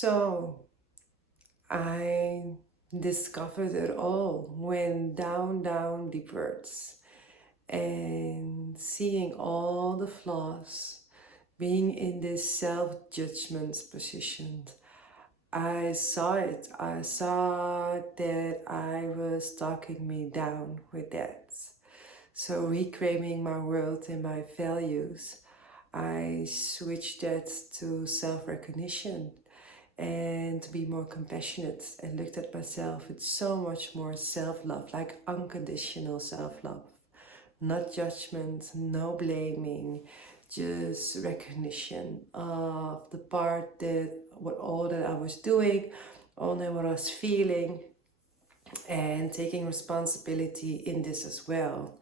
So I discovered it all, went down, down deep roots, and seeing all the flaws, being in this self-judgment position. I saw it. I saw that I was talking me down with that. So reclaiming my world and my values, I switched that to self-recognition and to be more compassionate, and looked at myself with so much more self-love, like unconditional self-love. Not judgment, no blaming, just recognition of the part that what all that I was doing, all that what I was feeling, and taking responsibility in this as well.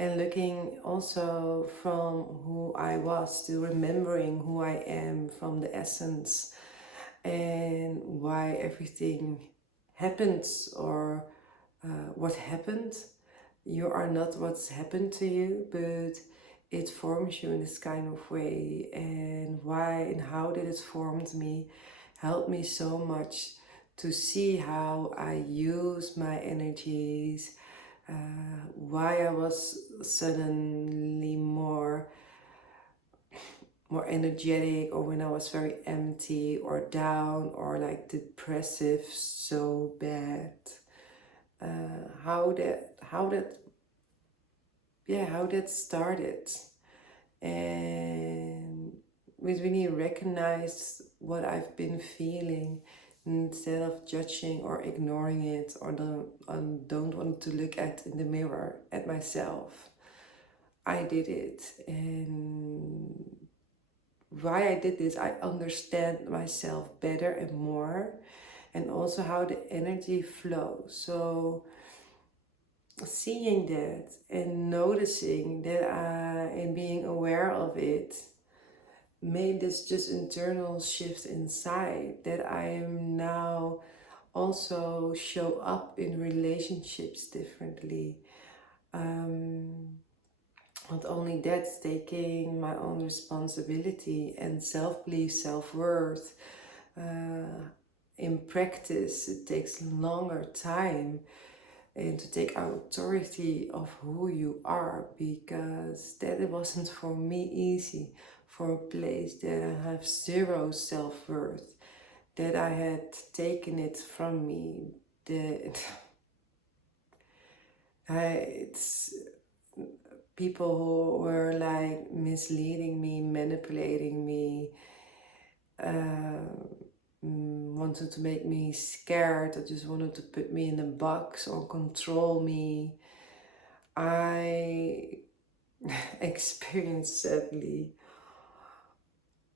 And looking also from who I was to remembering who I am from the essence, and why everything happens, or what happened. You are not what's happened to you, but it forms you in this kind of way. And why and how did it formed me helped me so much to see how I use my energies, why I was suddenly more energetic, or when I was very empty or down or like depressive so bad. How that started, and we really recognized what I've been feeling instead of judging or ignoring it, or don't want to look at in the mirror at myself. I did it, and why I did this, I understand myself better and more, and also how the energy flows. So seeing that and noticing that and being aware of it made this just internal shift inside, that I am now also show up in relationships differently. Not only that, taking my own responsibility and self-belief, self-worth. In practice, it takes longer time, and to take authority of who you are, because that it wasn't for me easy, for a place that I have zero self-worth, that I had taken it from me, that it's people who were like misleading me, manipulating me, wanted to make me scared, or just wanted to put me in a box or control me. I experienced, sadly,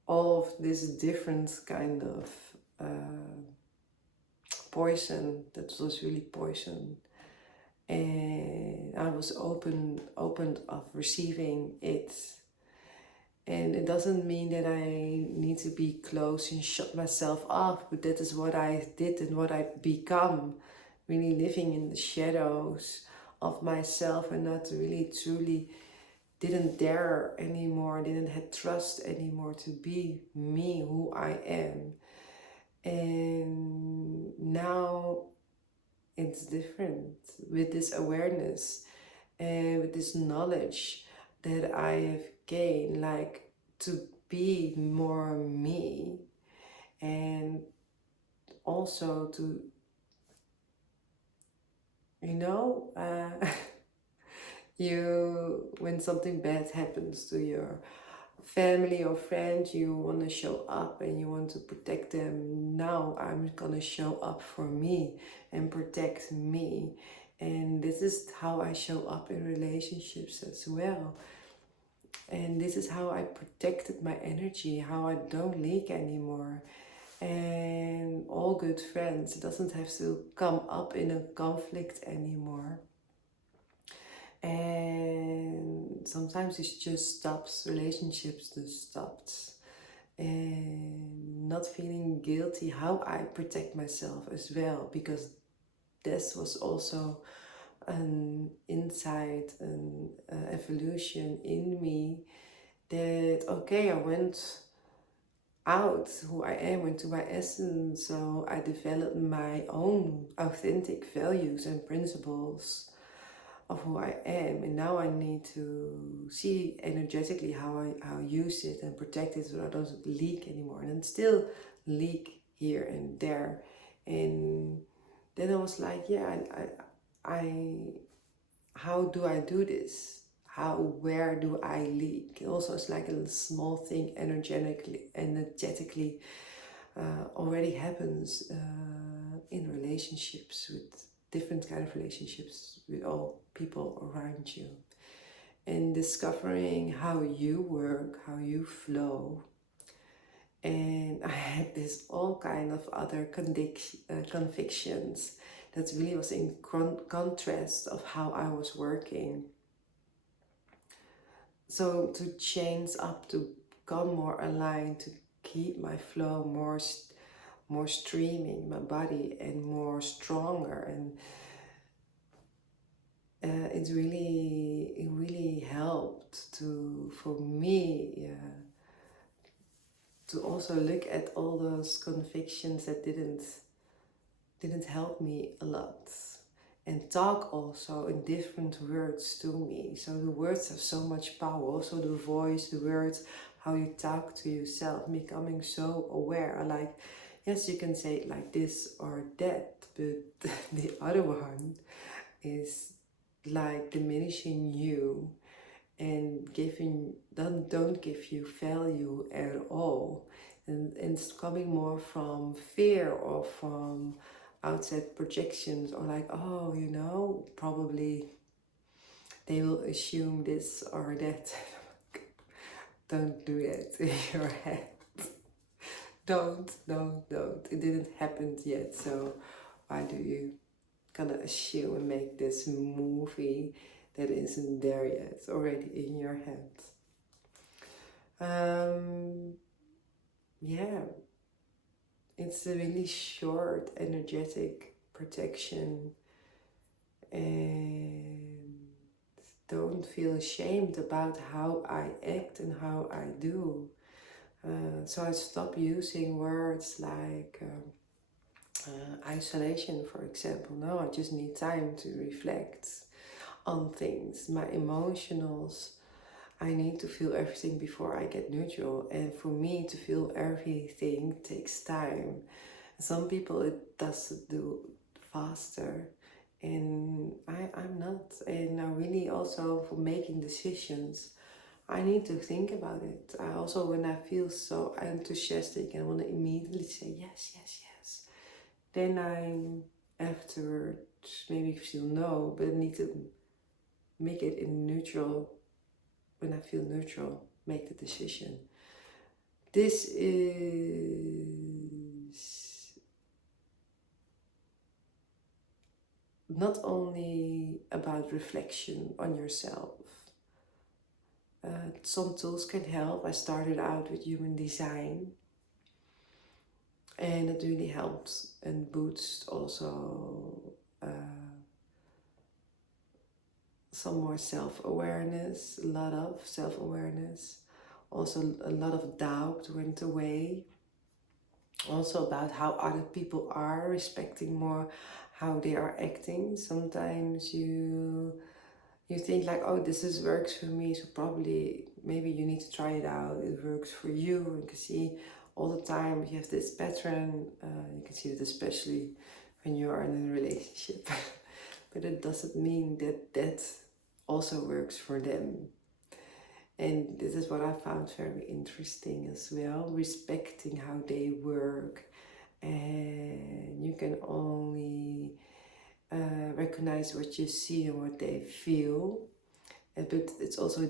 all of this different kind of poison that was really poison. And I was opened of receiving it. And it doesn't mean that I need to be close and shut myself off, but that is what I did and what I've become, really living in the shadows of myself, and not really truly didn't dare anymore, didn't have trust anymore to be me, who I am. And now it's different, with this awareness and with this knowledge that I have gained, like to be more me, and also to, you know, when something bad happens to your family or friend, you want to show up and you want to protect them. Now I'm gonna show up for me and protect me. And this is how I show up in relationships as well. And this is how I protected my energy, how I don't leak anymore. And all good friends, it doesn't have to come up in a conflict anymore. And sometimes it just stops, relationships just stopped. And not feeling guilty how I protect myself as well, because this was also an insight, an evolution in me, that okay, out who I am into my essence. So I developed my own authentic values and principles of who I am, and now I need to see energetically how I use it and protect it so it doesn't leak anymore. And still leak here and there. And then I was like, yeah, I how do I do this? Where do I leak? And also, it's like a small thing energetically already happens in relationships, with different kind of relationships with all people around you, and discovering how you work, how you flow. And I had this all kind of other convictions that really was in contrast of how I was working. So to change up, to become more aligned, to keep my flow more streaming my body and more stronger, and it really helped for me to also look at all those convictions that didn't help me a lot, and talk also in different words to me. So the words have so much power, also the voice, the words, how you talk to yourself, becoming so aware. Like, yes, you can say it like this or that, but the other one is like diminishing you and don't give you value at all. And it's coming more from fear or from outside projections, or like, oh, probably they will assume this or that. Don't do that in your head. Don't. It didn't happen yet, so why do you gonna assume and make this movie that isn't there yet? It's already in your head. Yeah, it's a really short, energetic protection, and don't feel ashamed about how I act and how I do. So I stopped using words like isolation, for example. No, I just need time to reflect on things. My emotionals, I need to feel everything before I get neutral. And for me to feel everything takes time. Some people it does do faster. And I'm not. And I really also, for making decisions, I need to think about it. I also, when I feel so enthusiastic and want to immediately say yes, yes, yes, then I afterwards maybe feel no, but I need to make it in neutral. When I feel neutral, make the decision. This is not only about reflection on yourself. Some tools can help. I started out with human design, and it really helps and boosts also some more self-awareness, a lot of self-awareness. Also a lot of doubt went away. Also about how other people are, respecting more how they are acting. Sometimes you think like, oh, this works for me, so probably maybe you need to try it out. It works for you. You can see all the time you have this pattern. You can see it especially when you are in a relationship. But it doesn't mean that also works for them. And this is what I found very interesting as well, respecting how they work. And you can only recognize what you see and what they feel, but it's also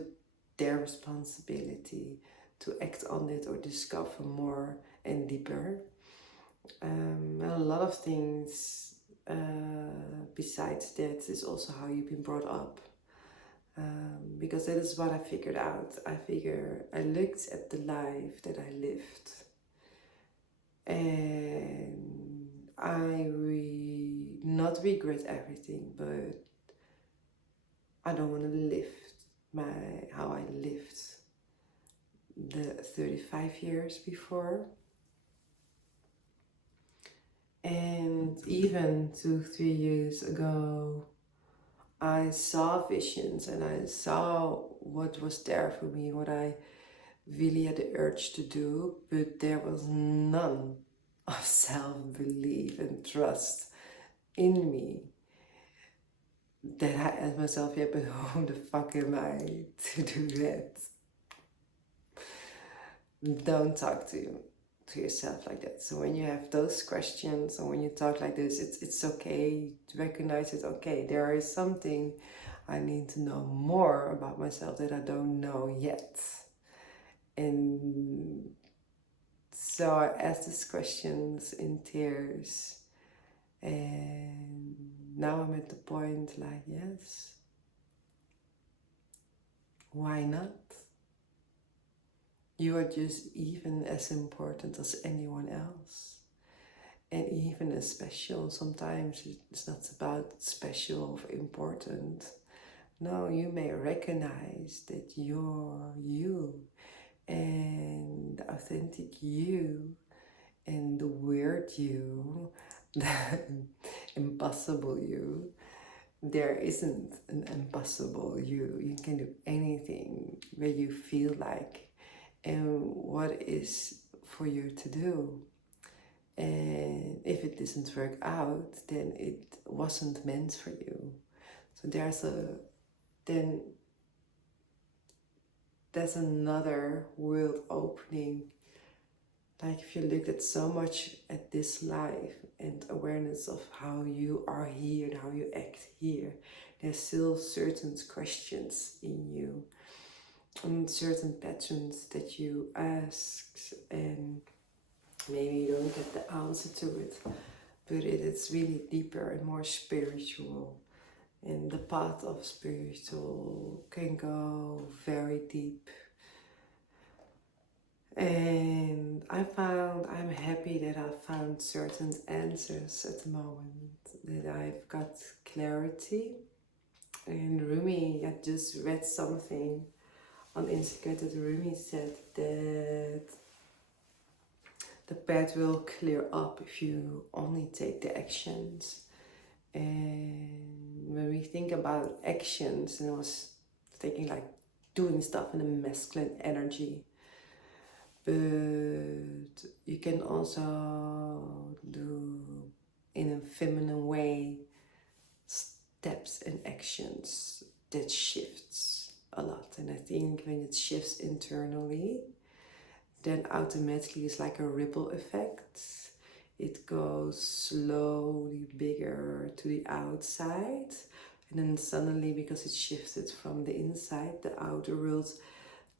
their responsibility to act on it or discover more and deeper. And a lot of things besides that is also how you've been brought up. Because that is what I figured out. I looked at the life that I lived, and I not regret everything, but I don't want to live how I lived. the 35 years before. And even 2-3 years ago, I saw visions and I saw what was there for me, what I really had the urge to do, but there was none of self-belief and trust in me that I asked myself, yeah, but who the fuck am I to do that? Don't talk to yourself like that. So when you have those questions or when you talk like this, it's okay to recognize it. Okay, there is something I need to know more about myself that I don't know yet. And so I asked these questions in tears, and now I'm at the point like, yes, why not? You are just even as important as anyone else, and even as special. Sometimes it's not about special or important. No, you may recognize that you're you, and the authentic you, and the weird you, the impossible you. There isn't an impossible you. You can do anything where you feel like and what is for you to do. And if it doesn't work out, then it wasn't meant for you. So there's another world opening. Like if you look at so much at this life and awareness of how you are here and how you act here, there's still certain questions in you and certain patterns that you ask, and maybe you don't get the answer to it, but it's really deeper and more spiritual. And the path of spiritual can go very deep. And I'm happy that I found certain answers at the moment, that I've got clarity. And Rumi, I just read something on Instagram that Rumi said that the path will clear up if you only take the actions. And when we think about actions, and I was thinking like doing stuff in a masculine energy, but you can also do in a feminine way steps and actions that shifts a lot. And I think when it shifts internally, then automatically it's like a ripple effect. It goes slowly bigger to the outside, and then suddenly, because it shifted from the inside, the outer world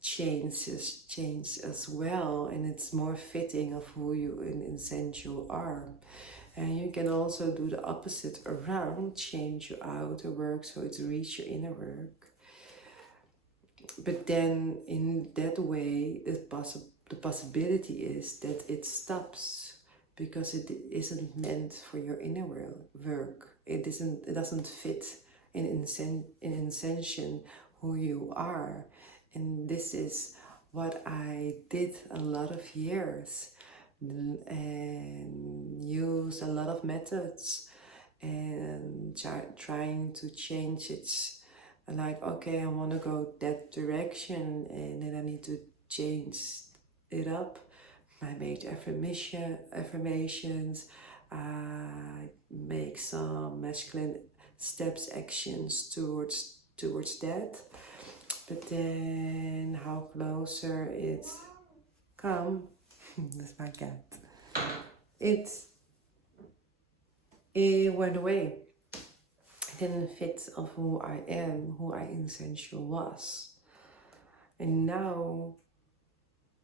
change as well, and it's more fitting of who you in essential are. And you can also do the opposite around, change your outer work so it's reach your inner work. But then in that way, the possibility is that it stops because it isn't meant for your inner work. It doesn't fit in intention who you are. And this is what I did a lot of years, and use a lot of methods and trying to change it. Like, okay, I want to go that direction, and then I need to change it up. I made affirmations, I make some masculine steps, actions towards that. But then how closer it's come, that's my cat, it went away. It didn't fit of who I am, who I essential was. And now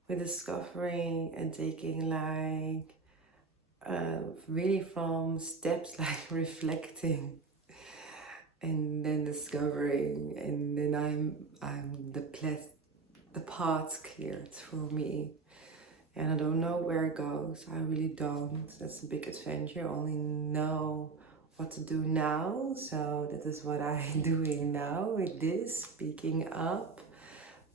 we're discovering and taking like really from steps like reflecting and then discovering, and then I'm the path cleared for me, and I don't know where it goes. I really don't. That's a big adventure. I only know what to do now, so that is what I'm doing now with this, speaking up,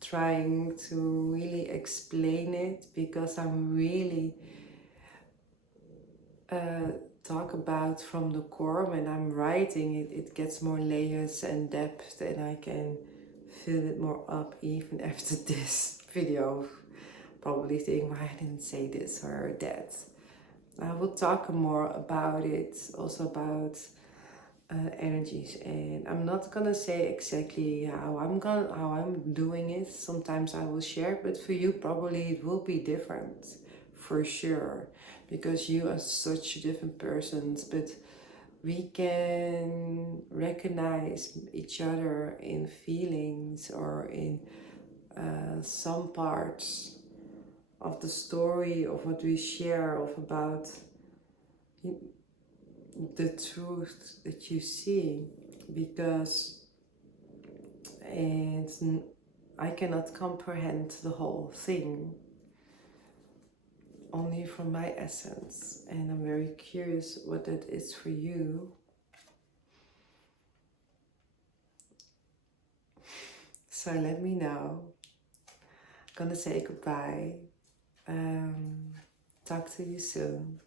trying to really explain it because I'm really talk about from the core. When I'm writing it, it gets more layers and depth, and I can fill it more up even after this video. Probably think, why I didn't say this or that. I will talk more about it, also about energies, and I'm not gonna say exactly how I'm doing it. Sometimes I will share, but for you probably it will be different, for sure, because you are such different persons. But we can recognize each other in feelings or in some parts of the story of what we share of about the truth that you see, because it's, I cannot comprehend the whole thing, only from my essence, and I'm very curious what that is for you. So let me know. I'm gonna say goodbye. Talk to you soon.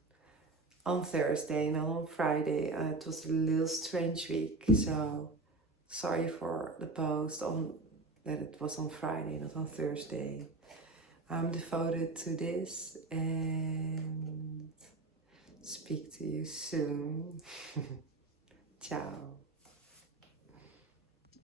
On Thursday, not on Friday. It was a little strange week, so sorry for the post on that it was on Friday, not on Thursday. I'm devoted to this and speak to you soon. Ciao.